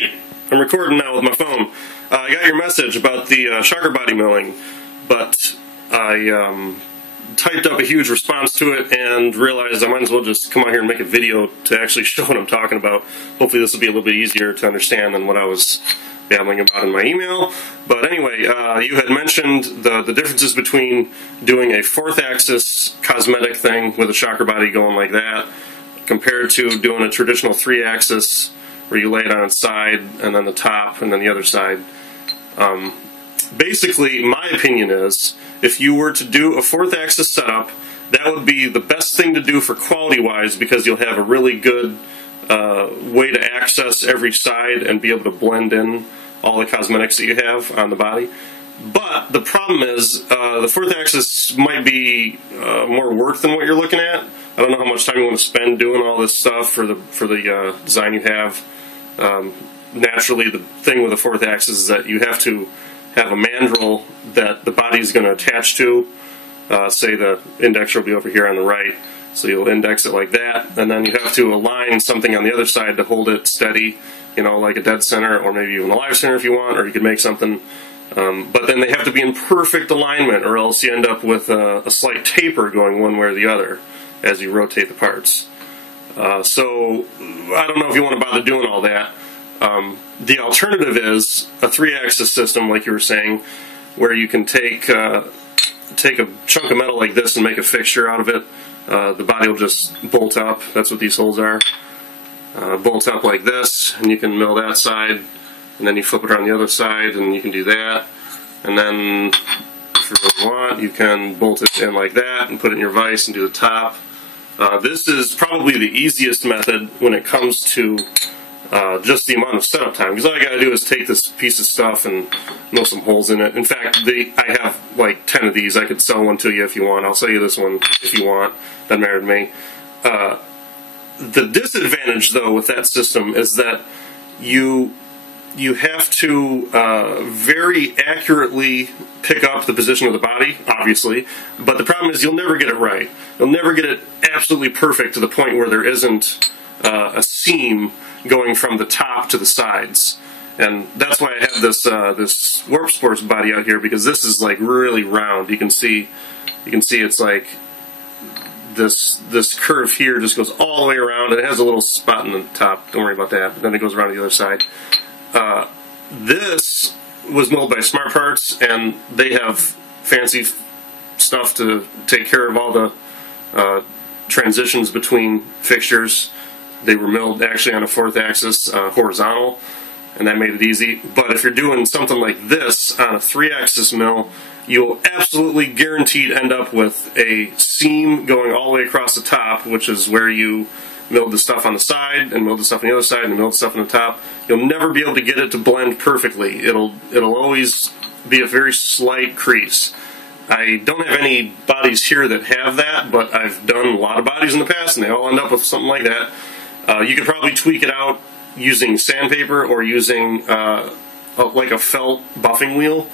Hey, I'm recording now with my phone. I got your message about the shocker body milling, but I typed up a huge response to it and realized I might as well just come out here and make a video to actually show what I'm talking about. Hopefully this will be a little bit easier to understand than what I was babbling about in my email. But anyway, you had mentioned the differences between doing a fourth axis cosmetic thing with a shocker body going like that compared to doing a traditional 3-axis where you lay it on its side and then the top and then the other side. Basically, my opinion is if you were to do a 4th axis setup, that would be the best thing to do for quality-wise, because you'll have a really good way to access every side and be able to blend in all the cosmetics that you have on the body. But the problem is the 4th axis might be more work than what you're looking at. I don't know how much time you want to spend doing all this stuff for the design you have. Naturally, the thing with the 4th axis is that you have to have a mandrel that the body's going to attach to. Say the index will be over here on the right, so you'll index it like that, and then you have to align something on the other side to hold it steady, you know, like a dead center, or maybe even a live center if you want, or you could make something. But then they have to be in perfect alignment, or else you end up with a slight taper going one way or the other as you rotate the parts. So I don't know if you want to bother doing all that. The alternative is a 3-axis system, like you were saying, where you can take a chunk of metal like this and make a fixture out of it. The body will just bolt up. That's what these holes are. Bolt up like this, and you can mill that side, and then you flip it around the other side, and you can do that. And then, if you really want, you can bolt it in like that and put it in your vise and do the top. This is probably the easiest method when it comes to just the amount of setup time, because all you got to do is take this piece of stuff and mill some holes in it. In fact, I have like 10 of these. I could sell one to you if you want. I'll sell you this one if you want. Doesn't matter to me. The disadvantage, though, with that system is that you have to very accurately pick up the position of the body, obviously, but the problem is you'll never get it right. You'll never get it absolutely perfect to the point where there isn't a seam going from the top to the sides. And that's why I have this Warp Sports body out here, because this is like really round. You can see it's like this curve here just goes all the way around, and it has a little spot in the top. Don't worry about that. But then it goes around to the other side. This was milled by Smart Parts, and they have fancy stuff to take care of all the transitions between fixtures. They were milled actually on a 4th axis horizontal, and that made it easy. But if you're doing something like this on a 3-axis mill, you'll absolutely guaranteed end up with a seam going all the way across the top, which is where you milled the stuff on the side, and milled the stuff on the other side, and milled the stuff on the top. You'll never be able to get it to blend perfectly. It'll always be a very slight crease. I don't have any bodies here that have that, but I've done a lot of bodies in the past, and they all end up with something like that. You could probably tweak it out using sandpaper or using like a felt buffing wheel.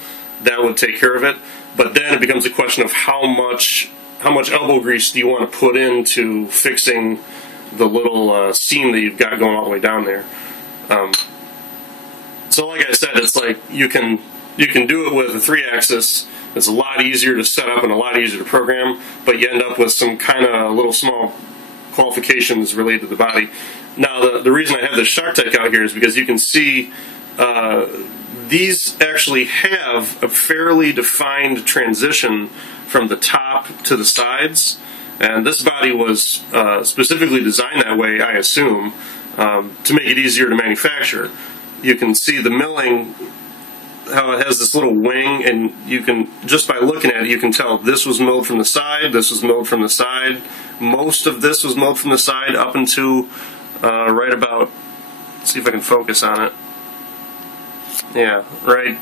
That would take care of it. But then it becomes a question of how much elbow grease do you want to put into fixing the little seam that you've got going all the way down there. So like I said, it's like you can do it with a 3-axis. It's a lot easier to set up and a lot easier to program, but you end up with some kind of little small qualifications related to the body. Now, the reason I have this ShockTech out here is because you can see these actually have a fairly defined transition from the top to the sides, and this body was specifically designed that way, I assume, to make it easier to manufacture. You can see the milling, how it has this little wing, and you can, just by looking at it, you can tell this was milled from the side, this was milled from the side, most of this was milled from the side up into right about, let's see if I can focus on it. Yeah, right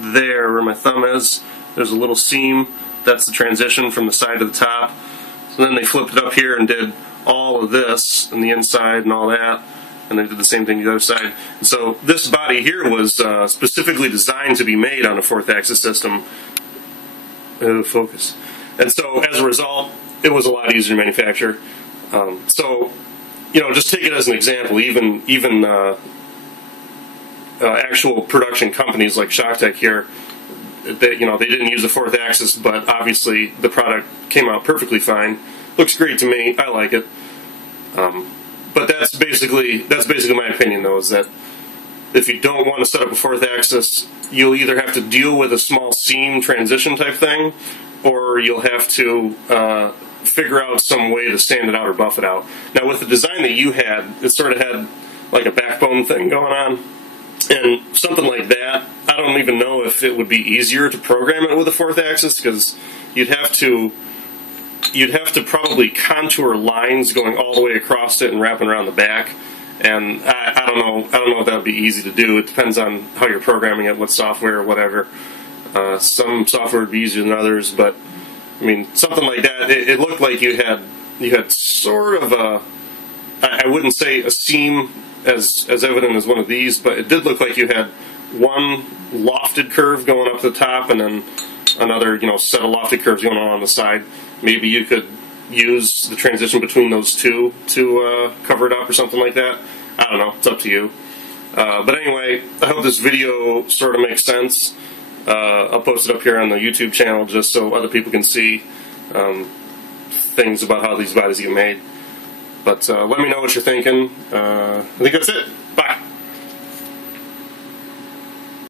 there where my thumb is, there's a little seam. That's the transition from the side to the top. So then they flipped it up here and did all of this on the inside and all that, and they did the same thing to the other side. And so this body here was specifically designed to be made on a 4th axis system. Focus. And so as a result, it was a lot easier to manufacture. So, you know, just take it as an example. Even actual production companies like ShockTech here, that, you know, they didn't use a fourth axis, but obviously the product came out perfectly fine. Looks great to me. I like it. But that's basically my opinion, though, is that if you don't want to set up a fourth axis, you'll either have to deal with a small seam transition type thing, or you'll have to figure out some way to sand it out or buff it out. Now, with the design that you had, it sort of had like a backbone thing going on, and something like that, I don't even know if it would be easier to program it with a fourth axis, because you'd have to probably contour lines going all the way across it and wrapping around the back. And I don't know if that would be easy to do. It depends on how you're programming it, what software or whatever. Some software would be easier than others, but I mean, something like that. It looked like you had sort of a, I wouldn't say a seam as evident as one of these, but it did look like you had one lofted curve going up to the top, and then another, you know, set of lofted curves going on the side. Maybe you could use the transition between those two to cover it up or something like that. I don't know. It's up to you. But anyway, I hope this video sort of makes sense. I'll post it up here on the YouTube channel just so other people can see things about how these bodies get made. But let me know what you're thinking. I think that's it. Bye.